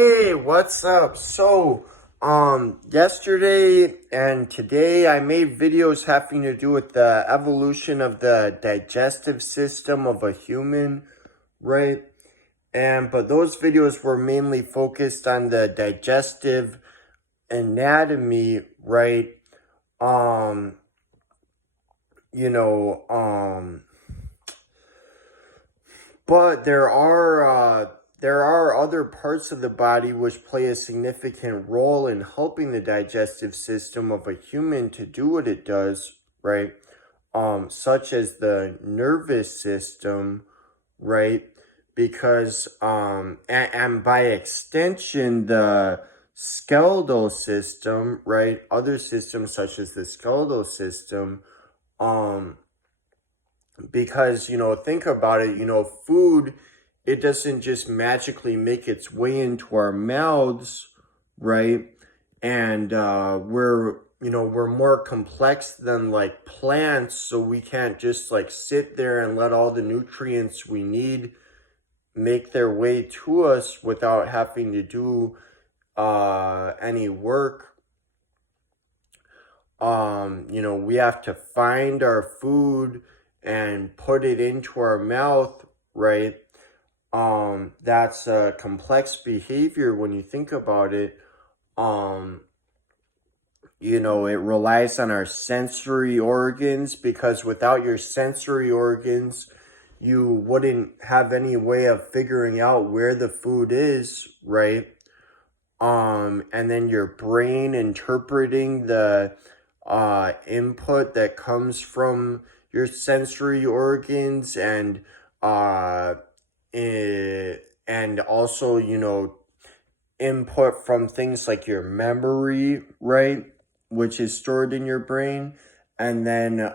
Hey, what's up? Yesterday and today I made videos having to do with the evolution of the digestive system of a human, right? But those videos were mainly focused on the digestive anatomy, right? Um, you know, um, But there are other parts of the body which play a significant role in helping the digestive system of a human to do what it does, right? Such as the nervous system, right? Because and by extension the skeletal system, right? Other systems such as the skeletal system, um because think about it, food, it doesn't just magically make its way into our mouths, right? And we're more complex than like plants, so we can't just like sit there and let all the nutrients we need make their way to us without having to do any work. We have to find our food and put it into our mouth, right? That's a complex behavior when you think about it. Um, it relies on our sensory organs, because without your sensory organs, you wouldn't have any way of figuring out where the food is, right? And then your brain interpreting the input that comes from your sensory organs, uh and also input from things like your memory, right, which is stored in your brain, and then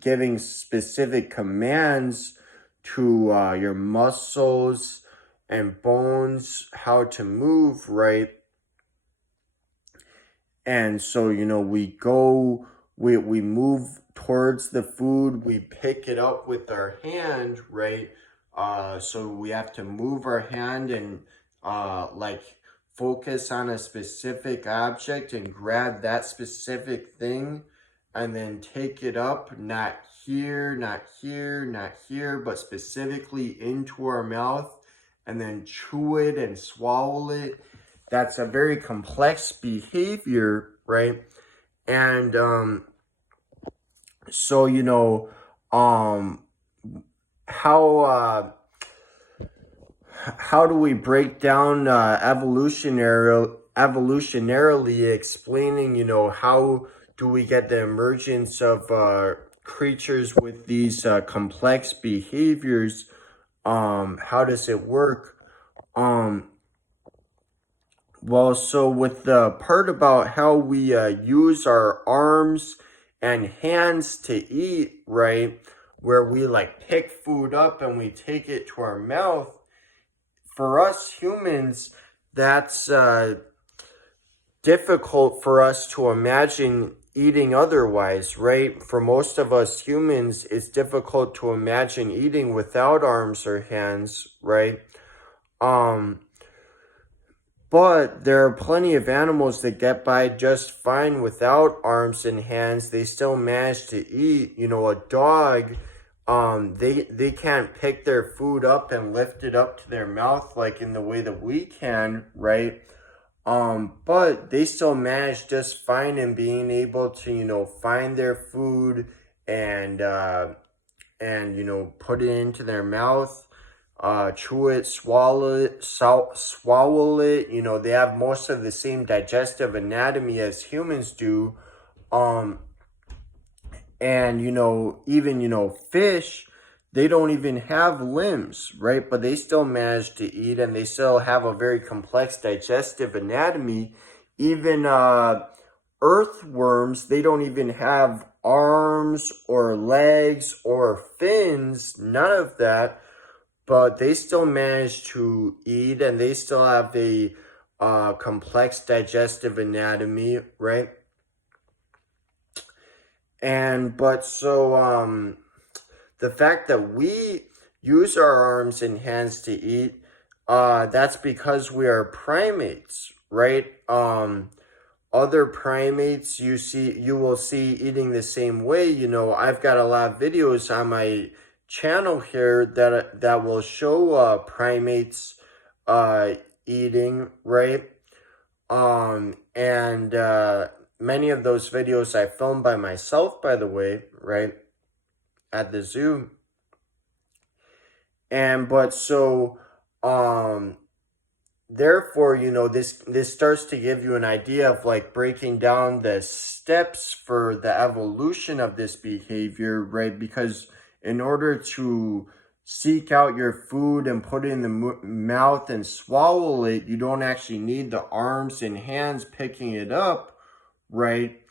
giving specific commands to your muscles and bones how to move, right? And so, we move towards the food, we pick it up with our hand, right? So we have to move our hand and like focus on a specific object and grab that specific thing and then take it up, not here, not here, not here, but specifically into our mouth, and then chew it and swallow it. That's a very complex behavior, right? And so um how how do we break down evolutionarily explaining, how do we get the emergence of creatures with these complex behaviors? How does it work? um Well, so with the part about how we use our arms and hands to eat, right, where we like pick food up and we take it to our mouth, for us humans, that's difficult for us to imagine eating otherwise, right? For most of us humans, it's difficult to imagine eating without arms or hands, right? Um, But there are plenty of animals that get by just fine without arms and hands. They still manage to eat. A dog, they can't pick their food up and lift it up to their mouth like in the way that we can, right? But they still manage just fine in being able to, find their food and put it into their mouth, chew it, swallow it. They have most of the same digestive anatomy as humans do. Um, and even fish, they don't even have limbs, right? But they still manage to eat, and they still have a very complex digestive anatomy. Even earthworms, they don't even have arms or legs or fins, none of that, but they still manage to eat, and they still have a complex digestive anatomy, right? The fact that we use our arms and hands to eat, That's because we are primates, right? Other primates you will see eating the same way. I've got a lot of videos on my channel here that will show primates uh eating, right? And many of those videos I filmed by myself, by the way, right? At the zoo. And but so um therefore, this starts to give you an idea of like breaking down the steps for the evolution of this behavior, right? Because in order to seek out your food and put it in the mouth and swallow it, you don't actually need the arms and hands picking it up, right?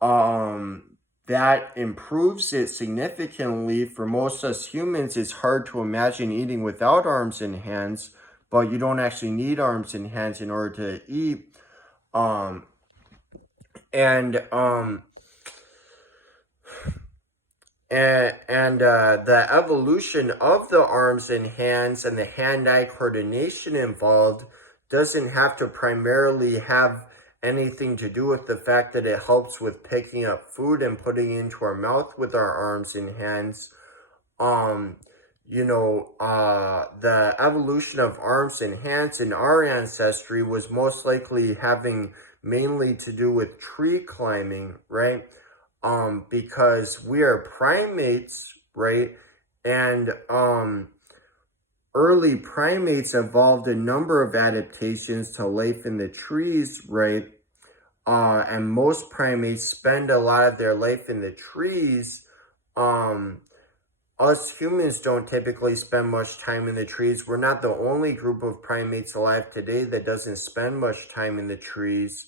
um that improves it significantly. For most of us humans, it's hard to imagine eating without arms and hands, but you don't actually need arms and hands in order to eat. um and the evolution of the arms and hands and the hand-eye coordination involved doesn't have to primarily have anything to do with the fact that it helps with picking up food and putting it into our mouth with our arms and hands. um the evolution of arms and hands in our ancestry was most likely having mainly to do with tree climbing, right? Because we are primates, right? And early primates evolved a number of adaptations to life in the trees, right? And most primates spend a lot of their life in the trees. um Us humans don't typically spend much time in the trees. We're not the only group of primates alive today that doesn't spend much time in the trees.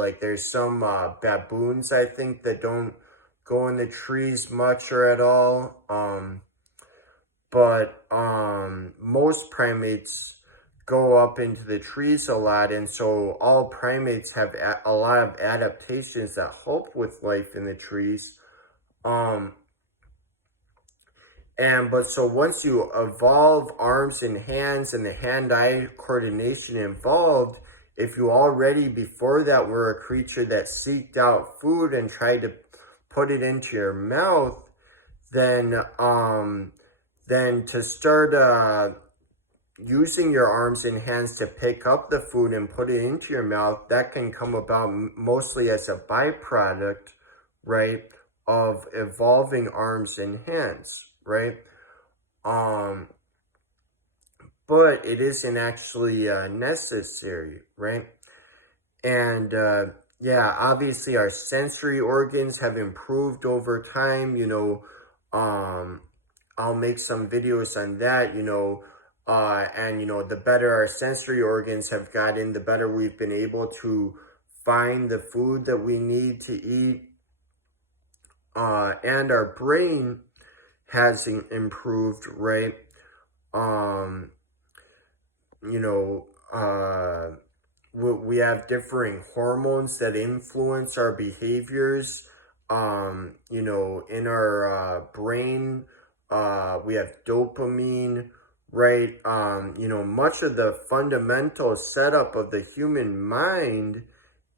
Like there's some baboons, I think, that don't go in the trees much or at all. But most primates go up into the trees a lot, and so all primates have a lot of adaptations that help with life in the trees. Um, but so once you evolve arms and hands and the hand-eye coordination involved, if you already before that were a creature that seeked out food and tried to put it into your mouth, then to start using your arms and hands to pick up the food and put it into your mouth, that can come about mostly as a byproduct, right, of evolving arms and hands, right? Um, but it isn't actually necessary, right? And yeah, obviously our sensory organs have improved over time. I'll make some videos on that. And the better our sensory organs have gotten, the better we've been able to find the food that we need to eat. And our brain has improved, right? Um, you know, we have differing hormones that influence our behaviors. In our brain, we have dopamine, right? Much of the fundamental setup of the human mind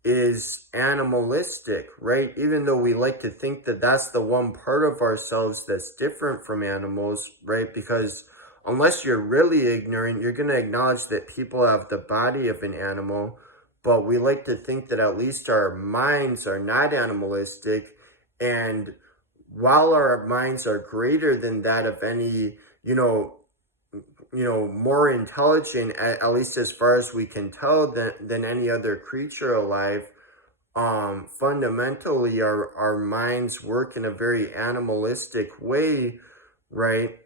is animalistic, right? Even though we like to think that that's the one part of ourselves that's different from animals, right? Because unless you're really ignorant, you're going to acknowledge that people have the body of an animal, but we like to think that at least our minds are not animalistic. And while our minds are greater than that of any, more intelligent, at least as far as we can tell, than any other creature alive, fundamentally our minds work in a very animalistic way, right?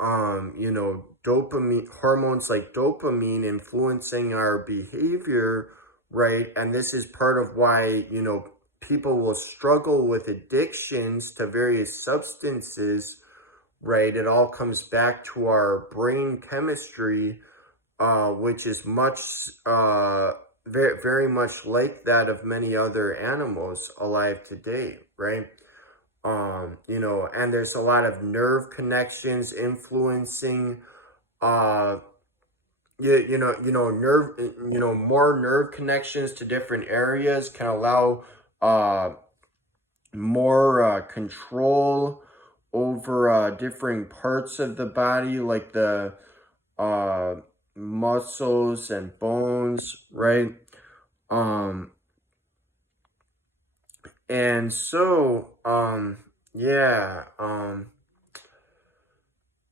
Dopamine, hormones like dopamine influencing our behavior, right? And this is part of why, people will struggle with addictions to various substances, right? It all comes back to our brain chemistry, which is very, very much like that of many other animals alive today, right? You know, and there's a lot of nerve connections influencing, uh, more nerve connections to different areas can allow, more, control over, different parts of the body, like the, uh, muscles and bones, right? Um, and so, yeah,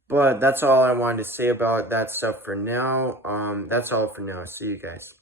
but that's all I wanted to say about that stuff for now. That's all for now. See you guys.